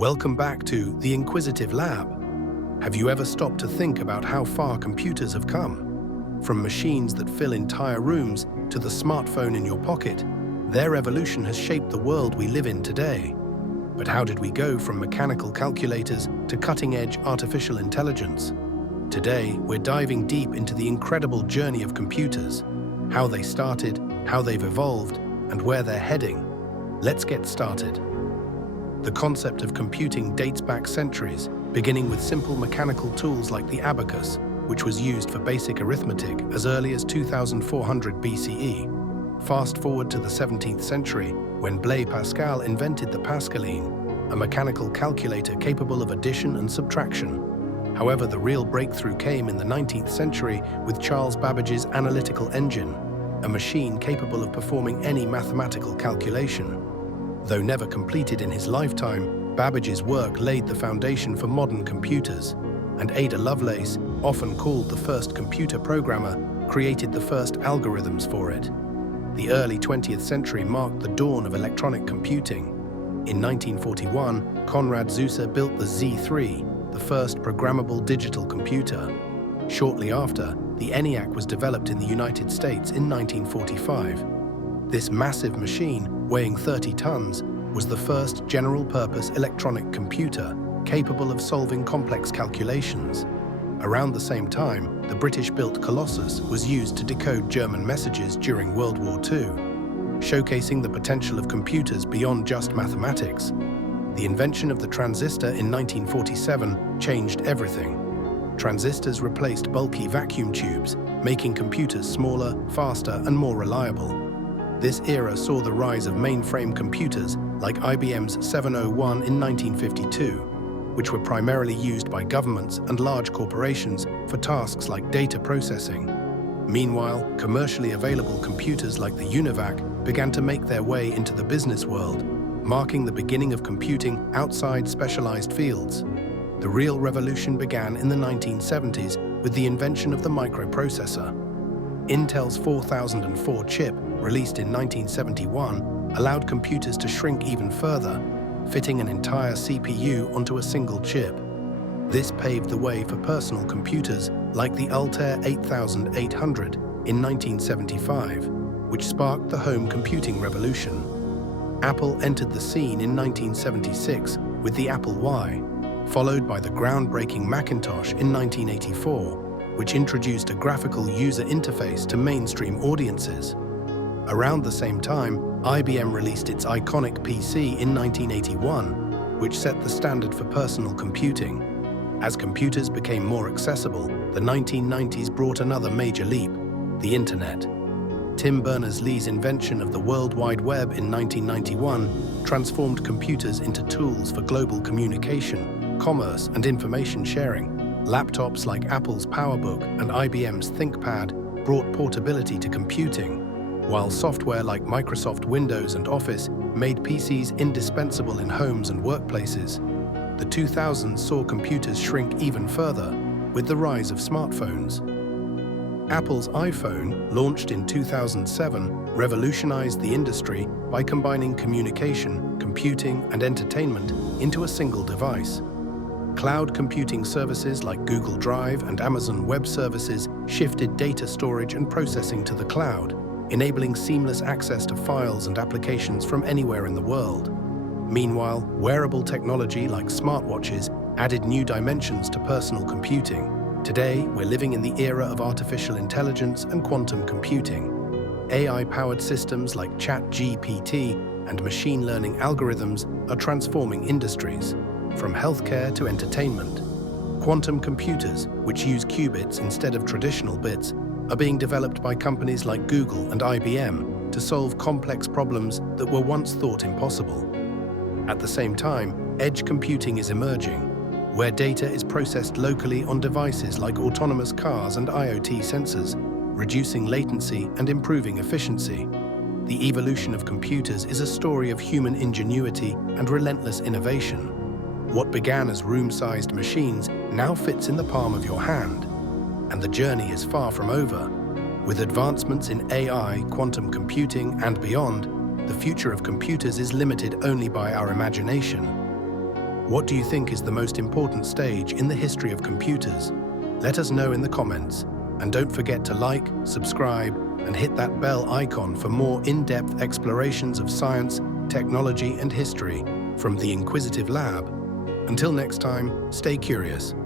Welcome back to the Inquisitive Lab. Have you ever stopped to think about how far computers have come? From machines that fill entire rooms to the smartphone in your pocket, their evolution has shaped the world we live in today. But how did we go from mechanical calculators to cutting-edge artificial intelligence? Today, we're diving deep into the incredible journey of computers, how they started, how they've evolved, and where they're heading. Let's get started. The concept of computing dates back centuries, beginning with simple mechanical tools like the abacus, which was used for basic arithmetic as early as 2400 BCE. Fast forward to the 17th century, when Blaise Pascal invented the Pascaline, a mechanical calculator capable of addition and subtraction. However, the real breakthrough came in the 19th century with Charles Babbage's analytical engine, a machine capable of performing any mathematical calculation. Though never completed in his lifetime, Babbage's work laid the foundation for modern computers, and Ada Lovelace, often called the first computer programmer, created the first algorithms for it. The early 20th century marked the dawn of electronic computing. In 1941, Konrad Zuse built the Z3, the first programmable digital computer. Shortly after, the ENIAC was developed in the United States in 1945. This massive machine, weighing 30 tons, was the first general-purpose electronic computer capable of solving complex calculations. Around the same time, the British-built Colossus was used to decode German messages during World War II, showcasing the potential of computers beyond just mathematics. The invention of the transistor in 1947 changed everything. Transistors replaced bulky vacuum tubes, making computers smaller, faster, and more reliable. This era saw the rise of mainframe computers like IBM's 701 in 1952, which were primarily used by governments and large corporations for tasks like data processing. Meanwhile, commercially available computers like the UNIVAC began to make their way into the business world, marking the beginning of computing outside specialized fields. The real revolution began in the 1970s with the invention of the microprocessor. Intel's 4004 chip, released in 1971, allowed computers to shrink even further, fitting an entire CPU onto a single chip. This paved the way for personal computers like the Altair 8800 in 1975, which sparked the home computing revolution. Apple entered the scene in 1976 with the Apple I, followed by the groundbreaking Macintosh in 1984, which introduced a graphical user interface to mainstream audiences. Around the same time, IBM released its iconic PC in 1981, which set the standard for personal computing. As computers became more accessible, the 1990s brought another major leap: the Internet. Tim Berners-Lee's invention of the World Wide Web in 1991 transformed computers into tools for global communication, commerce, and information sharing. Laptops like Apple's PowerBook and IBM's ThinkPad brought portability to computing, while software like Microsoft Windows and Office made PCs indispensable in homes and workplaces. The 2000s saw computers shrink even further with the rise of smartphones. Apple's iPhone, launched in 2007, revolutionized the industry by combining communication, computing, and entertainment into a single device. Cloud computing services like Google Drive and Amazon Web Services shifted data storage and processing to the cloud, enabling seamless access to files and applications from anywhere in the world. Meanwhile, wearable technology like smartwatches added new dimensions to personal computing. Today, we're living in the era of artificial intelligence and quantum computing. AI-powered systems like ChatGPT and machine learning algorithms are transforming industries, from healthcare to entertainment. Quantum computers, which use qubits instead of traditional bits, are being developed by companies like Google and IBM to solve complex problems that were once thought impossible. At the same time, edge computing is emerging, where data is processed locally on devices like autonomous cars and IoT sensors, reducing latency and improving efficiency. The evolution of computers is a story of human ingenuity and relentless innovation. What began as room-sized machines now fits in the palm of your hand. And the journey is far from over. With advancements in AI, quantum computing, and beyond, the future of computers is limited only by our imagination. What do you think is the most important stage in the history of computers? Let us know in the comments. And don't forget to like, subscribe, and hit that bell icon for more in-depth explorations of science, technology, and history from the Inquisitive Lab. Until next time, stay curious.